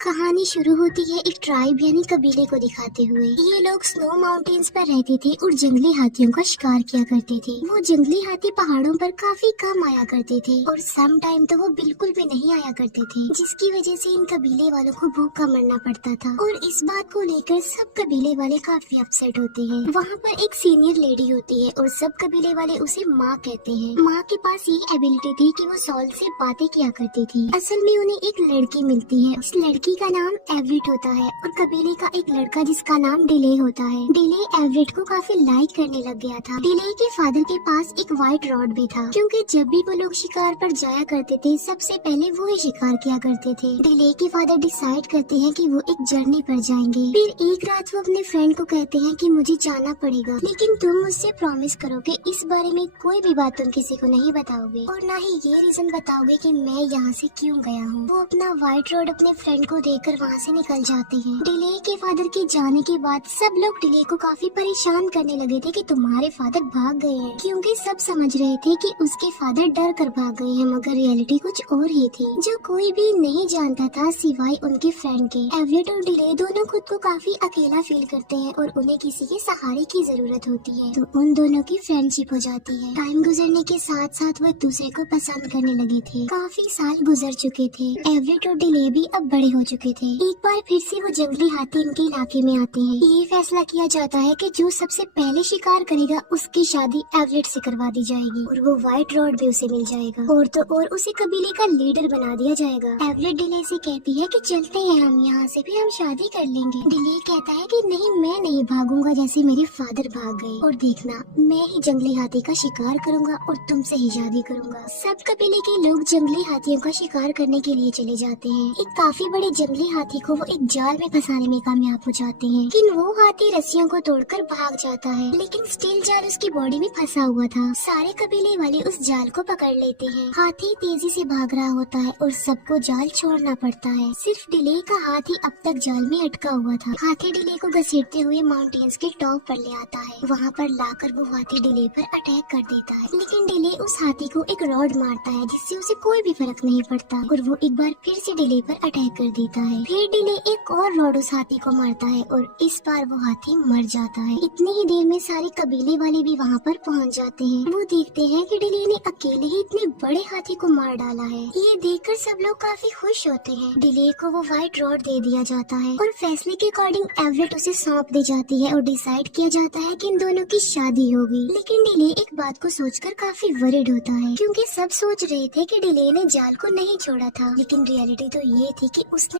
कहानी शुरू होती है एक ट्राइब यानी कबीले को दिखाते हुए। ये लोग स्नो माउंटेन्स पर रहते थे और जंगली हाथियों का शिकार किया करते थे। वो जंगली हाथी पहाड़ों पर काफी कम आया करते थे और सम टाइम तो वो बिल्कुल भी नहीं आया करते थे, जिसकी वजह से इन कबीले वालों को भूखा मरना पड़ता था। और इस बात को लेकर सब कबीले वाले काफी अपसेट होते हैं। वहाँ पर एक सीनियर लेडी होती है और सब कबीले वाले उसे माँ कहते हैं। माँ के पास ये एबिलिटी थी कि वो सॉल से बातें किया करती थी। असल में उन्हें एक लड़की मिलती है। इस लड़की का नाम एवरेट होता है और कबीले का एक लड़का जिसका नाम डिले होता है। डिले एवरेट को काफी लाइक करने लग गया था। डिले के फादर के पास एक व्हाइट रॉड भी था, क्योंकि जब भी वो लोग शिकार पर जाया करते थे सबसे पहले वो ही शिकार किया करते थे। डिले के फादर डिसाइड करते हैं कि वो एक जर्नी पर जाएंगे। फिर एक रात वो अपने फ्रेंड को कहते हैं कि मुझे जाना पड़ेगा, लेकिन तुम मुझसे प्रॉमिस करो कि इस बारे में कोई भी बात तुम किसी को नहीं बताओगे और ना ही ये रीजन बताओगे कि मैं यहाँ से क्यों गया हूँ। वो अपना व्हाइट रॉड अपने फ्रेंड को देकर वहाँ से निकल जाते हैं। डिले के फादर के जाने के बाद सब लोग डिले को काफी परेशान करने लगे थे कि तुम्हारे फादर भाग गए हैं, क्योंकि सब समझ रहे थे कि उसके फादर डर कर भाग गए हैं, मगर रियलिटी कुछ और ही थी जो कोई भी नहीं जानता था सिवाय उनके फ्रेंड के। एवरेट और डिले दोनों खुद को काफी अकेला फील करते हैं और उन्हें किसी के सहारे की जरूरत होती है, तो उन दोनों की फ्रेंडशिप हो जाती है। टाइम गुजरने के साथ साथ वो एक दूसरे को पसंद करने लगे थे। काफी साल गुजर चुके थे। एवरेट और डिले भी अब बड़े हो चुके थे। एक बार फिर से वो जंगली हाथी इनके इलाके में आते हैं। ये फैसला किया जाता है कि जो सबसे पहले शिकार करेगा उसकी शादी एवरेट से करवा दी जाएगी और वो व्हाइट रॉड भी उसे मिल जाएगा और तो और उसे कबीले का लीडर बना दिया जाएगा। एवरेट डिले से कहती है कि चलते हैं हम यहाँ से, फिर हम शादी कर लेंगे। डिले कहता है कि नहीं, मैं नहीं भागूंगा जैसे मेरे फादर भाग गए, और देखना मैं ही जंगली हाथी का शिकार करूंगा और तुमसे ही शादी करूंगा। सब कबीले के लोग जंगली हाथियों का शिकार करने के लिए चले जाते हैं। एक काफी बड़े जंगली हाथी को वो एक जाल में फंसाने में कामयाब हो जाते हैं, लेकिन वो हाथी रस्सियों को तोड़कर भाग जाता है, लेकिन स्टील जाल उसकी बॉडी में फंसा हुआ था। सारे कबीले वाले उस जाल को पकड़ लेते हैं। हाथी तेजी से भाग रहा होता है और सबको जाल छोड़ना पड़ता है। सिर्फ डिले का हाथ ही अब तक जाल में अटका हुआ था। हाथी डिले को घसीटते हुए माउंटेन्स के टॉप पर ले आता है। वहाँ पर लाकर वो हाथी डिले पर अटैक कर देता है, लेकिन डिले उस हाथी को एक रॉड मारता है जिससे उसे कोई भी फर्क नहीं पड़ता और वो एक बार फिर से डिले पर अटैक कर देता है। फिर डिले एक और रॉड उस हाथी को मारता है और इस बार वो हाथी मर जाता है। इतनी ही देर में सारे कबीले वाले भी वहाँ पर पहुँच जाते हैं। वो देखते हैं कि डिले ने अकेले ही इतने बड़े हाथी को मार डाला है। ये देखकर सब लोग काफी खुश होते हैं। डिले को वो व्हाइट रॉड दे दिया जाता है और फैसले के अकॉर्डिंग एवरेट उसे सौंप दी जाती है और डिसाइड किया जाता है कि इन दोनों की शादी होगी। लेकिन डिले एक बात को सोचकर काफी वरिड होता है, क्योंकि सब सोच रहे थे कि डिले ने जाल को नहीं छोड़ा था, लेकिन रियलिटी तो ये थी कि उसने